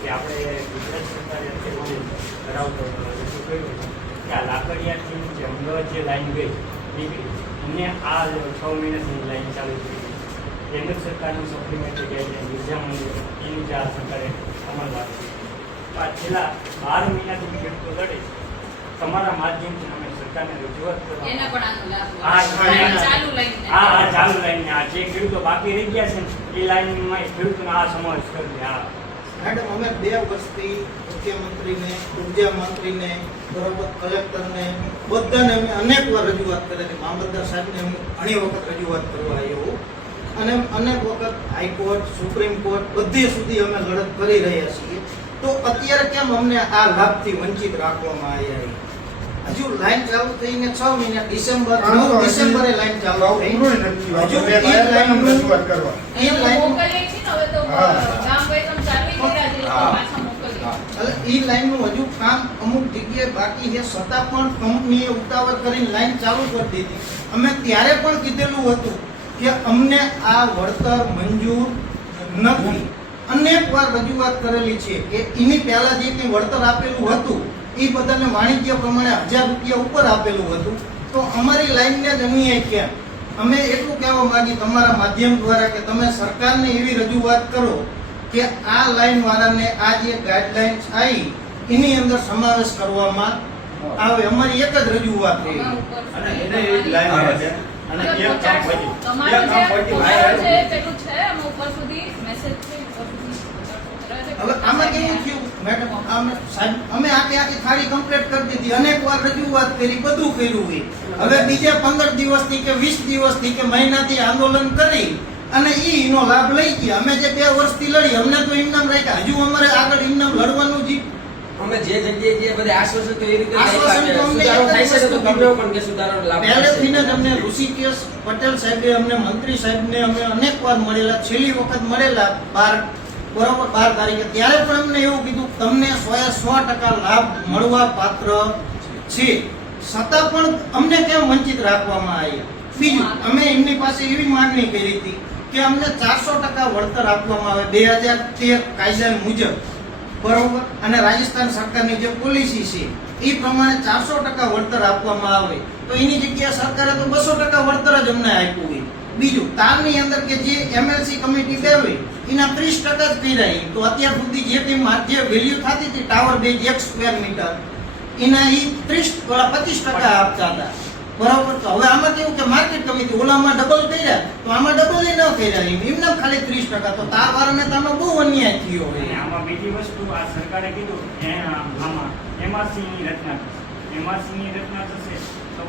કે આપણે ગુજરાત સરકારે અત્યારે ધરાવતો રજૂ કર્યું કે આ લાકડિયાથી જે અમદાવાદ જે લાઈન ગઈ નીકળી એને આ 6 મહિનાથી લાઈન ચાલુ થઈ ગઈ. કેન્દ્ર સરકારનું સપ્લિમેન્ટરી ગાઈડલાઈન ઉર્જા મંડળ એની જે આ સરકારે અમલ લાવી આ છેલ્લા 12 મહિનાથી ખેડૂતો લડે છે. તમારા માધ્યમથી અમે સરકારને રજૂઆત કરવા ચાલુ લાઈન આ જે ખેડૂતો બાકી રહી ગયા છે એ લાઈનમાં ખેડૂતોનો આ સમાવેશ કરી દે. મેડમ, અમે 2 વર્ષથી મુખ્યમંત્રીને, ઉર્જા મંત્રીને, બરોબર કલેક્ટરને બધાને અમે અનેક વાર રજૂઆત કરેલી. મામલતદાર સાહેબને અમે ઘણી વખત રજૂઆત કરવા આવ્યો અને અનેક વખત હાઈકોર્ટ, સુપ્રીમ કોર્ટ બધી સુધી અમે લડત કરી રહ્યા છીએ. તો અત્યારે કેમ અમને આ લાભથી વંચિત રાખવામાં આવ્યા? હજુ લાઈન ચાલુ થઈને 6 મહિના, ડિસેમ્બરે લાઈન ચાલુ થઈ. હજુ એ લાઈનનું હજુ કામ અમુક જગ્યાએ બાકી છે, છતાં પણ કંપનીએ ઉતાવળ કરીને લાઈન ચાલુ કરી દીધી. અમે ત્યારે પણ કીધેલું હતું કે અમને આ વળતર મંજૂર નથી. અનેક વાર રજૂઆત કરેલી છે કે એની પહેલા જે કંઈ વળતર આપેલું હતું એ બધાને વાણિજ્ય પ્રમાણે 1000 રૂપિયા ઉપર આપેલું હતું. તો અમારી લાઈનને જ અન્યાય કેમ? અમે એટલું કહેવા માંગી તમારા માધ્યમ દ્વારા કે તમે સરકારને એવી રજૂઆત કરો કે આ લાઈન વાળાને આ જે ગાઈડલાઇન્સ આવી એની અંદર સમાવેશ કરવામાં આવે. અમારી એક જ રજૂઆત છે. અને એને લાઈન આવે છે અને એક કામ પછી હવે આમાં કેવું થયું મેડમ? અમે આખી થાળી કમ્પ્લીટ કરી દીધી, અનેક વાર રજૂઆત કરી, બધું કર્યું હોય. હવે બીજા 15 દિવસથી કે 20 દિવસથી કે મહિનાથી આંદોલન કરી અને એનો લાભ લઈ ગયા. અમે જે 2 વર્ષથી લડી અમને તો ઇનામ રાખ્યા, હજુ અમારે આગળ ઇનામ લડવાનું જ. અમે જે જગ્યાએ જે બધા આશ્વાસન તો એ રીતે આશ્વાસન તો અમને સુધારો થાય છે તો ગમે પણ કે સુધારો લાભ પહેલેથી જ અમને ઋષિકેશ પટેલ સાહેબે, અમને મંત્રી સાહેબને અમે અનેક વાર મળેલા. છેલ્લી વખત મળેલા 12 તારીખે, ત્યારે પણ અમને એવું કીધું તમને 100% લાભ મળવા પાત્ર છે, છતાં પણ અમને કેમ વંચિત રાખવામાં આવ્યા? બીજું, અમે એમની પાસે એવી માંગણી કરી હતી કે અમને 400% વળતર આપવામાં આવે 2013 કાયદા મુજબ, બરોબર, અને રાજસ્થાન સરકારની જે પોલિસી છે એ પ્રમાણે 400% વળતર આપવામાં આવે. તો એની જગ્યાએ સરકારે તો 200% વળતર જ અમને આપ્યું હોય. બીજું, તારની અંદર કે જે એમએલસી કમિટી બેવી એના 30% જ કર્યા. તો અત્યાર સુધી જે વેલ્યુ થતી હતી ટાવર બેઝ 1 સ્ક્વેર મીટર એના એ 25% આપતા હતા, બરાબર. તો હવે આમાં કેવું કે માર્કેટ કમિટી ઓલામાં ડબલ કર્યા તો આમાં ડબલ ન કર્યા, એમને ખાલી 30%. તો તાર વાળાને તો આમાં બહુ અન્યાય થયો હોય. આમાં બીજી વસ્તુ આ સરકારે કીધું આમાં એમઆરસી ની રચના થશે તો